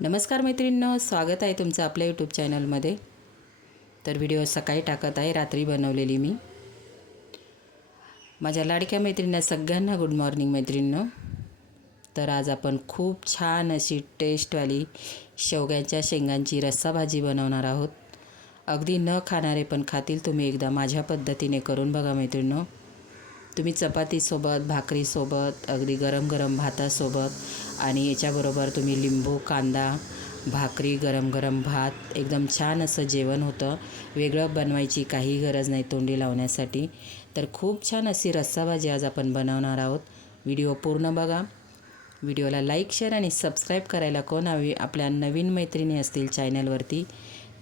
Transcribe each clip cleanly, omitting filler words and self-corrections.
नमस्कार मैत्रिणींनो, स्वागत आहे तुमचं आपल्या यूट्यूब चॅनलमध्ये। तर व्हिडिओ सकाळी टाकत आहे, रात्री बनवलेली मी। माझ्या लाडक्या मैत्रिणींना सगळ्यांना गुड मॉर्निंग मैत्रिणींनो। तर आज आपण खूप छान अशी टेस्टवाली शेवग्याच्या शेंगांची रस्सा भाजी बनवणार आहोत। अगदी न खाणारे पण खातील, तुम्ही एकदा माझ्या पद्धतीने करून बघा मैत्रिणींनो। तुम्ही चपातीसोबत, भाकरीसोबत, अगदी गरम गरम भातासोबत आणि याच्याबरोबर तुम्ही लिंबू, कांदा, भाकरी, गरम गरम भात, एकदम छान असं जेवण होतं। वेगळं बनवायची काही गरज नाही तोंडी लावण्यासाठी। तर खूप छान अशी रस्सा भाजी आज आपण बनवणार आहोत। व्हिडिओ पूर्ण बघा। व्हिडिओला लाईक, शेअर आणि सबस्क्राईब करायला कोण आपल्या नवीन मैत्रिणी असतील चॅनलवरती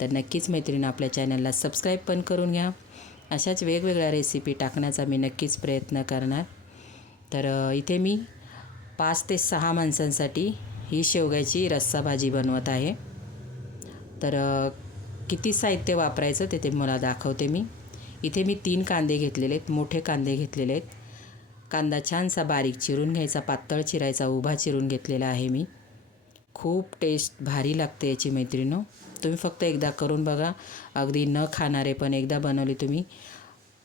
तर नक्कीच मैत्रिणी आपल्या चॅनलला सबस्क्राईब पण करून घ्या। अशाच वेगवेगळ्या रेसिपी टाकण्याचा मी नक्कीच प्रयत्न करणार। तर इथे मी 5 ते 6 माणसांसाठी ही शेवग्याची रस्सा भाजी बनवत आहे। तर किती साहित्य वापरायचं ते मला दाखवते मी। इथे मी 3 कांदे घेतलेले आहेत, मोठे कांदे घेतलेले आहेत। कांदा छानसा बारीक चिरून घ्यायचा, पातळ चिरायचा, उभा चिरून घेतलेला आहे मी। खूप टेस्ट भारी लागते याची मैत्रिणींनो, तुम्ही फक्त एकदा करून बघा। अगदी न खाणारे पण एकदा बनवली तुम्ही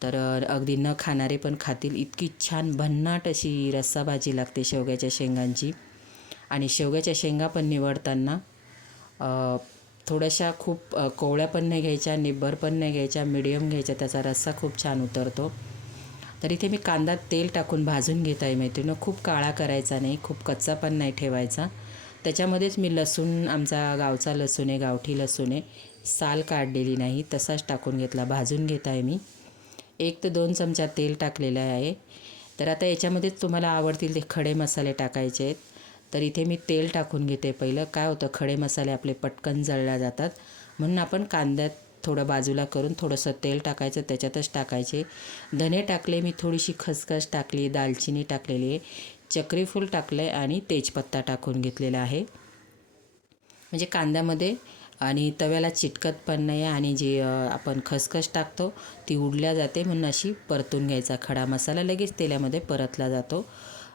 तर अगदी न खाणारे पण खातील, इतकी छान भन्नाट अशी रस्सा भाजी लागते शेवग्याच्या शेंगांची। आणि शेवग्याच्या शेंगा पण निवडताना थोड्याशा खूप कोवळ्या पण नाही घ्यायच्या, निब्बर पण नाही घ्यायच्या, मीडियम घ्यायच्या, त्याचा रस्सा खूप छान उतरतो। तर इथे मी कांदा तेल टाकून भाजून घेत आहे मैत्रिणींनो। खूप काळा करायचा नाही, खूप कच्चा पण नाही ठेवायचा। त्याच्यामध्येच मी लसूण, आमचा गावचा लसूण आहे, गावठी लसूण आहे, साल काढलेली नाही, तसाच टाकून घेतला, भाजून घेत आहे मी। 1 ते 2 चमचा तेल टाकलेलं आहे। तर आता याच्यामध्येच तुम्हाला आवडतील ते खडे मसाले टाकायचे आहेत। तर इथे मी तेल टाकून घेते पहिलं। काय होतं, खडे मसाले आपले पटकन जळल्या जातात, म्हणून आपण कांद्यात थोडं बाजूला करून थोडंसं तेल टाकायचं, त्याच्यातच टाकायचे। धने टाकले मी, थोडीशी खसखस टाकली, दालचिनी टाकलेली आहे, चक्रीफूल टाकलं आहे आणि तेजपत्ता टाकून घेतलेला आहे। म्हणजे कांद्यामध्ये आणि तव्याला चिटकत पण नाही आणि जी आपण खसखस टाकतो ती उडल्या जाते, म्हणून अशी परतून घ्यायचा। खडा मसाला लगेच तेलामध्ये परतला जातो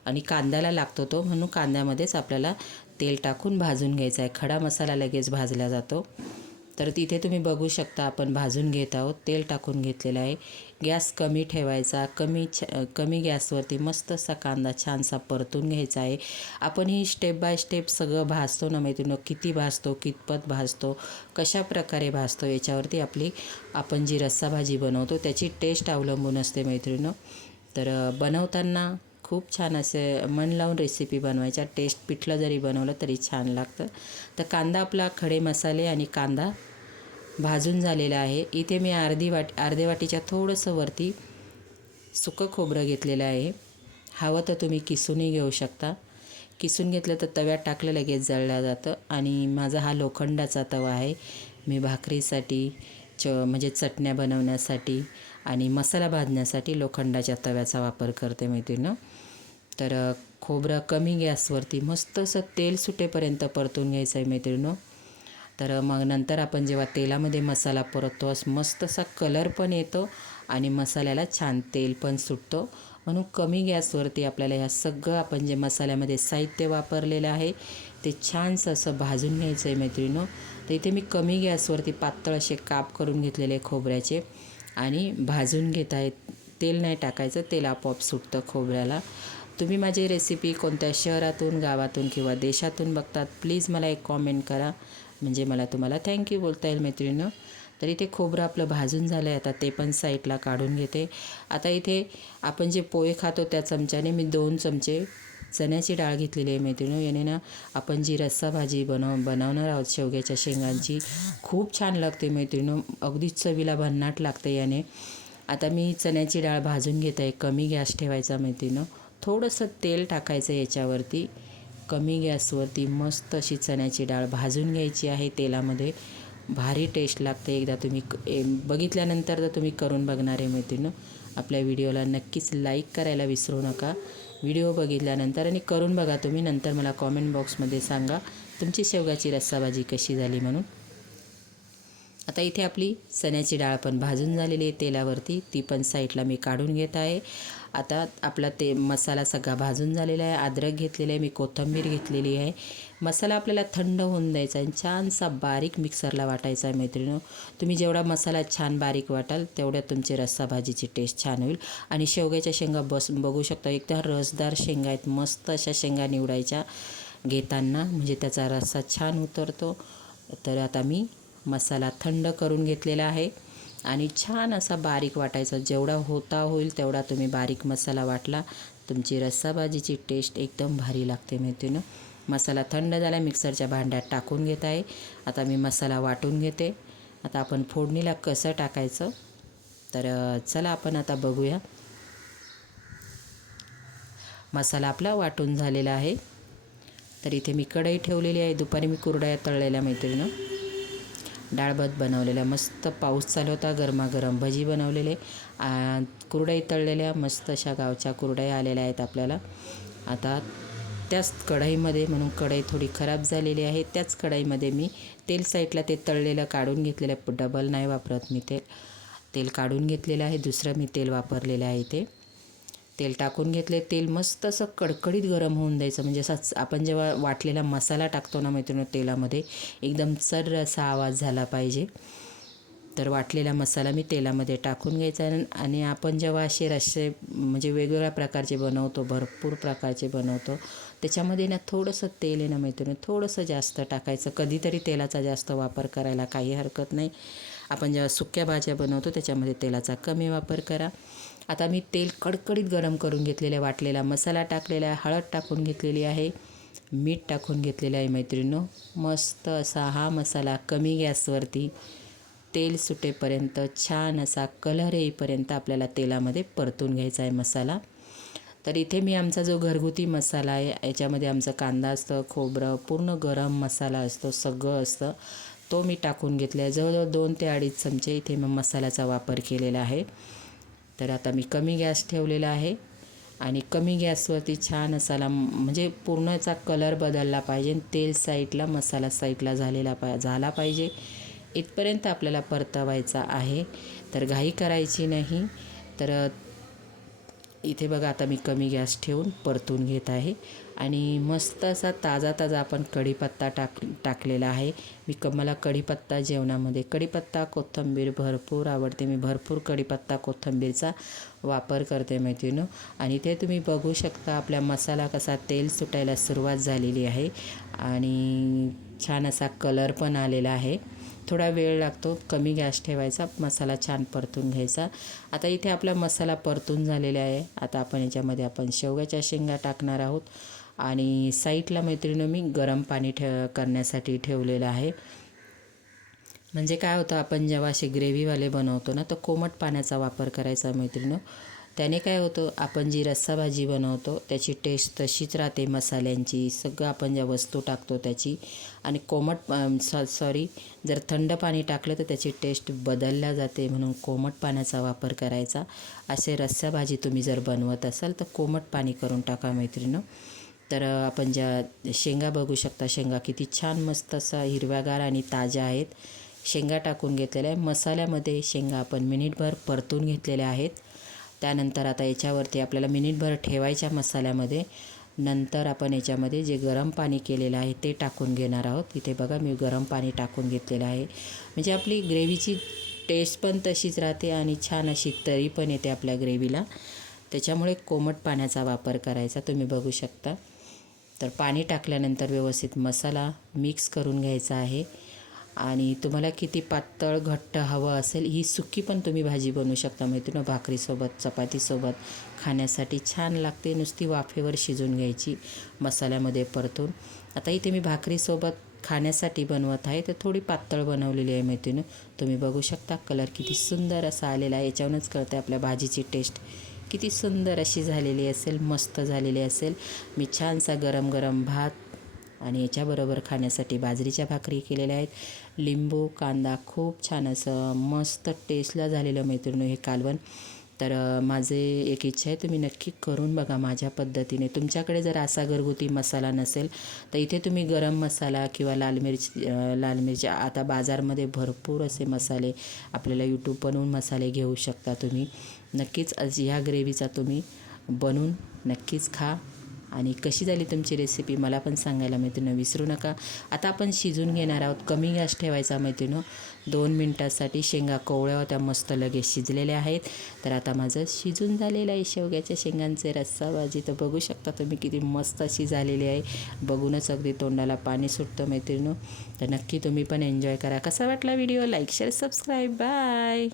आणि कांद्याला लागतो तो, म्हणून कांद्यामध्येच आपल्याला तेल टाकून भाजून घ्यायचा आहे। खडा मसाला लगेच भाजला जातो। तर तिथे तुम्ही बघू शकता आपण भाजून घेत आहोत, तेल टाकून घेतलेलं आहे। गॅस कमी ठेवायचा, कमी गॅसवरती मस्त असा कांदा छानसा परतून घ्यायचा आहे। आपण ही स्टेप बाय स्टेप सगळं भाजतो ना मैत्रिणींनो, किती भाजतो, कितपत भाजतो, कशा प्रकारे भाजतो, याच्यावरती आपण जी रस्सा भाजी बनवतो त्याची टेस्ट अवलंबून असते मैत्रिणींनो। तर बनवताना खूप छान असे मन लावून रेसिपी बनवायच्या, टेस्ट पिठलं जरी बनवलं तरी छान लागतं। तर कांदा आपला, खडे मसाले आणि कांदा भाजून झालेला आहे। इथे मी अर्धे वाटीच्या थोडंसं वरती सुकं खोबरं घेतलेलं आहे। हवं तर तुम्ही किसूनही घेऊ शकता, किसून घेतलं तर तव्यात टाकलं लगेच जळलं जातं। आणि माझा हा लोखंडाचा तवा आहे, मी भाकरीसाठी म्हणजे चटण्या बनवण्यासाठी आणि मसाला भाजण्यासाठी लोखंडाच्या तव्याचा वापर करते मैत्रिणींनो। तर खोबरं कमी गॅसवरती मस्त असं तेल सुटेपर्यंत परतून घ्यायचं आहे मैत्रिणींनो। तर मग नंतर आपण जेव्हा तेलामध्ये मसाला परततो मस्त असा कलर पण येतो आणि मसाल्याला छान तेल पण सुटतो, म्हणून कमी गॅसवरती आपल्याला ह्या सगळं आपण जे मसाल्यामध्ये साहित्य वापरलेलं आहे ते छानसं असं भाजून घ्यायचं आहे मैत्रिणींनो। तर इथे मी कमी गॅसवरती पातळ असे काप करून घेतलेले खोबऱ्याचे आणि भाजून घेत आहे। तेल नाही टाकायचं, तेल आपोआप सुटतं खोबऱ्याला। तुम्ही माझी रेसिपी कोणत्या शहरातून, गावातून किंवा देशातून बघतात प्लीज मला एक कॉमेंट करा, म्हणजे मला तुम्हाला थँक्यू बोलता येईल मैत्रिणींनो। तर इथे खोबरं आपलं भाजून झालं आहे, आता ते पण साईडला काढून घेते। आता इथे आपण जे पोहे खातो त्या चमच्याने मी 2 चमचे चण्याची डाळ घेतलेली आहे मैत्रिणींनो। याने ना आपण जी रस्सा भाजी बनवणार आहोत शेवग्याच्या शेंगांची, खूप छान लागते मैत्रिणींनो, अगदीच चवीला भन्नाट लागते याने। आता मी चण्याची डाळ भाजून घेत आहे, कमी गॅस ठेवायचा मैत्रिणींनो। थोडंसं तेल टाकायचं याच्यावरती, कमी गॅसवरती मस्त अशी चण्याची डाळ भाजून घ्यायची आहे तेलामध्ये, भारी टेस्ट लागते। एकदा तुम्ही बघितल्यानंतर तर तुम्ही करून बघणार आहे मैत्रिणींनो। आपल्या व्हिडिओला नक्कीच लाईक करायला विसरू नका व्हिडिओ बघितल्यानंतर, आणि करून बघा तुम्ही, नंतर मला कॉमेंट बॉक्समध्ये सांगा तुमची शेवगाची रस्सा भाजी कशी झाली म्हणून। आता इथे आपली चण्याची डाळ पण भाजून झालेली आहे तेलावरती, ती पण साईडला मी काढून घेत आहे. आता आपला ते मसाला सगळा भाजून झालेला आहे. अद्रक घेतलेलं आहे मी, कोथिंबीर घेतलेली आहे. मसाला आपल्याला थंड होऊन द्यायचा आणि छानसा बारीक मिक्सरला वाटायचा आहे मैत्रिणींनो. तुम्ही जेवढा मसाला छान बारीक वाटाल तेवढ्या तुमची रस्सा भाजीची टेस्ट छान होईल. आणि शेवग्याच्या शेंगा बघू शकता, एकदम रसदार शेंगा आहेत. मस्त अशा शेंगा निवडायच्या घेताना, म्हणजे त्याचा रस्सा छान उतरतो. तर आता मी मसाला थंड करून घेतलेला आहे आणि छान असा बारीक वाटायचा. जेवढा होईल तेवढा तुम्ही बारीक मसाला वाटला, तुमची रस्सा भाजीची टेस्ट एकदम भारी लागते मैत्रिणींनो. मसाला थंड झाला, मिक्सरच्या भांड्यात टाकून घेत आहे. आता मी मसाला वाटून घेते. आता आपण फोडणीला कसं टाकायचं, तर चला आपण आता बघूया. मसाला आपला वाटून झालेला आहे. तर इथे मी कढई ठेवलेली आहे. दुपारी मी कुरडया तळलेल्या मैत्रिणींनो, डाळ भात बनवलेला, मस्त पाऊस चालू होता, गरमागरम भजी बनवलेले, कुरडई तळलेल्या, मस्त अशा गावच्या कुरडया आलेल्या आहेत आपल्याला. आता त्याच कढईमध्ये, म्हणून कढई थोडी खराब झालेली आहे, त्याच कढईमध्ये मी तेल साईडला ते तळलेलं काढून घेतलेलं आहे. डबल नाही वापरत मी, तेल काढून घेतलेलं आहे. दुसरं मी तेल वापरलेलं आहे. ते तेल टाकून घेतले. तेल मस्त असं कडकडीत गरम होऊन द्यायचं, म्हणजे असं आपण जेव्हा वाटलेला मसाला टाकतो ना मैत्रिणींनो तेलामध्ये, एकदम चर्र असा आवाज झाला पाहिजे. तर वाटलेला मसाला मी तेलामध्ये टाकून घ्यायचा. आणि आपण जेव्हा असे रस्से म्हणजे वेगवेगळ्या प्रकारचे बनवतो, भरपूर प्रकारचे बनवतो, त्याच्यामध्ये ना थोडंसं तेल आहे ना मैत्रिणींनो, थोडंसं जास्त टाकायचं. कधीतरी तेलाचा जास्त वापर करायला काही हरकत नाही. आपण जेव्हा सुक्या भाज्या बनवतो त्याच्यामध्ये तेलाचा कमी वापर करा. आता मी तेल कडकडीत गरम करून घेतलेला, वाटलेला मसाला टाकलेला आहे, हळद टाकून घेतलेली आहे, मीठ टाकून घेतलेलं आहे मैत्रिणींनो. मस्त असा हा मसाला कमी गॅसवरती तेल सुटेपर्यंत, छान असा कलर येईपर्यंत आपल्याला तेलामध्ये परतून घ्यायचा आहे मसाला. तर इथे मी आमचा जो घरगुती मसाला आहे, याच्यामध्ये आमचा कांदा असतं, खोबरं, पूर्ण गरम मसाला असतो, सगळं असतं, तो मी टाकून घेतला आहे. जवळजवळ 2 ते 2.5 चमचे इथे मग मसाल्याचा वापर केलेला आहे. तर आता मी कमी गॅस ठेवलेला आहे आणि कमी गॅसवरती छान असाला, म्हणजे पूर्णचा कलर बदलला पाहिजे, तेल साईडला, मसाला साईडला झाला पाहिजे, इथपर्यंत आपल्याला परतवायचा आहे. तर घाई करायची नाही. तर इथे बघा, आता मी कमी गॅस ठेवून परतून घेत आहे. आणि मस्त असा ताजा आपण कढीपत्ता टाकलेला आहे. मला कढीपत्ता जेवणामध्ये, कढीपत्ता कोथिंबीर भरपूर आवडते. मी भरपूर कढीपत्ता कोथिंबीरचा वापर करते मैत्रिणींनो. आणि इथे तुम्ही बघू शकता आपला मसाला कसा तेल सुटायला सुरुवात झालेली आहे आणि छान असा कलर पण आलेला आहे. थोडा वेळ लागतो, कमी गॅस ठेवायचा, मसाला छान परतून घ्यायचा. आता इथे आपला मसाला परतून झालेला आहे. आता आपण याच्यामध्ये शेवग्याच्या शेंगा टाकणार आहोत. आणि साईडला मैत्रिणींनो मी गरम पाणी करण्यासाठी ठेवलेलं आहे. म्हणजे काय होतं, आपण जेव्हा असे ग्रेव्हीवाले बनवतो ना, तर कोमट पाण्याचा वापर करायचा मैत्रिणींनो. त्याने काय होतं, आपण जी रस्सा भाजी बनवतो त्याची टेस्ट तशीच राहते, मसाल्यांची, सगळं आपण ज्या वस्तू टाकतो त्याची. आणि जर थंड पाणी टाकलं तर त्याची टेस्ट बदलल्या जाते, म्हणून कोमट पाण्याचा वापर करायचा. असे रस्सा भाजी तुम्ही जर बनवत असाल तर कोमट पाणी करून टाका मैत्रिणींनो. तर आपण ज्या शेंगा बघू शकता, शेंगा किती छान मस्त असा हिरव्यागार आणि ताज्या आहेत. शेंगा टाकून घेतलेल्या आहे. मसाल्यामध्ये शेंगा आपण मिनिटभर परतून घेतलेल्या आहेत. त्यानंतर आता याच्यावरती आपल्याला मिनिटभर ठेवायच्या मसाल्यामध्ये. नंतर आपण याच्यामध्ये जे गरम पाणी केलेलं आहे ते टाकून घेणार आहोत. इथे बघा, मी गरम पाणी टाकून घेतलेलं आहे, म्हणजे आपली ग्रेव्हीची टेस्ट पण तशीच राहते आणि छान अशी तरी पण येते आपल्या ग्रेव्हीला. त्याच्यामुळे कोमट पाण्याचा वापर करायचा, तुम्ही बघू शकता. तर पाणी टाकल्यानंतर व्यवस्थित मसाला मिक्स करून घ्यायचा आहे. आणि तुम्हाला किती पातळ घट्ट हवं असेल, ही सुकी पण तुम्ही भाजी बनवू शकता मैत्रिणी, भाकरीसोबत, चपातीसोबत खाण्यासाठी छान लागते. नुसती वाफेवर शिजून घ्यायची मसाल्यामध्ये परतून. आता इथे मी भाकरीसोबत खाण्यासाठी बनवत आहे, तर थोडी पातळ बनवलेली आहे मैत्रिणी. तुम्ही बघू शकता कलर किती सुंदर असा आलेला आहे. याच्यावरूनच कळते आपल्या भाजीची टेस्ट किती सुंदर अशी झालेली असेल, मस्त झालेली असेल. मी छानसा गरम गरम भात आणि याच्याबरोबर खाण्यासाठी बाजरीच्या भाकरी केलेल्या आहेत. लिंबू, कांदा, खूप छान असं मस्त टेस्टला झालेलं मैत्रिणी हे कालवण. तर माझे एक इच्छा आहे, तुम्ही नक्की करून बघा माझ्या पद्धतीने. तुमच्याकडे जर असा घरगुती मसाला नसेल तर इथे तुम्ही गरम मसाला किंवा लाल मिरची आता बाजारमध्ये भरपूर असे मसाले आपल्याला यूट्यूबवरून मसाले घेऊ शकता तुम्ही. नक्कीच ह्या ग्रेव्हीचा तुम्ही बनवून नक्कीच खा आणि कशी झाली तुमची रेसिपी मला पण सांगायला मैत्रिणी विसरू नका. आता आपण शिजून घेणार आहोत. कमी गॅस ठेवायचा मैत्रिणी. 2 मिनटासाठी शेंगा कोवळ्या होत्या, मस्त लगेच शिजलेल्या आहेत. तर आता माझं शिजून झालेलं आहे शेवग्याच्या शेंगांचे रस्सा भाजी. तर बघू शकता तुम्ही किती मस्त अशी झालेली आहे. बघूनच अगदी तोंडाला पाणी सुटतं मैत्रिणी. तर नक्की तुम्ही पण एन्जॉय करा. कसा वाटला video? Like share subscribe. Bye.